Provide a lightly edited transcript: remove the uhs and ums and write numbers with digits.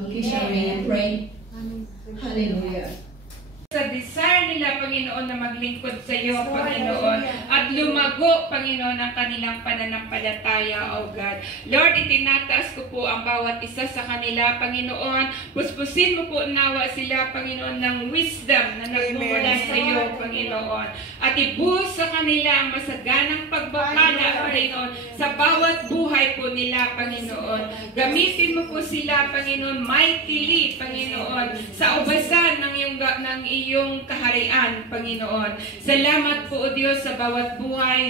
Okay, shall we pray? Hallelujah. Sa desire nila, Panginoon, na maglingkod sa iyo, Panginoon, at lumago, Panginoon, ang kanilang pananampalataya, O God. Lord, itinataas ko po ang bawat isa sa kanila, Panginoon. Puspusin mo po nawa sila, Panginoon, ng wisdom na nagmumula sa iyo, Panginoon. At ibuhos sa kanila ang masaganang pagbabala, Panginoon, sa bawat buhay po nila, Panginoon. Gamitin mo po sila, Panginoon, mightily, Panginoon, sa ubasan ng iyong kaharian, Panginoon. Salamat po, O Diyos, sa bawat buhay.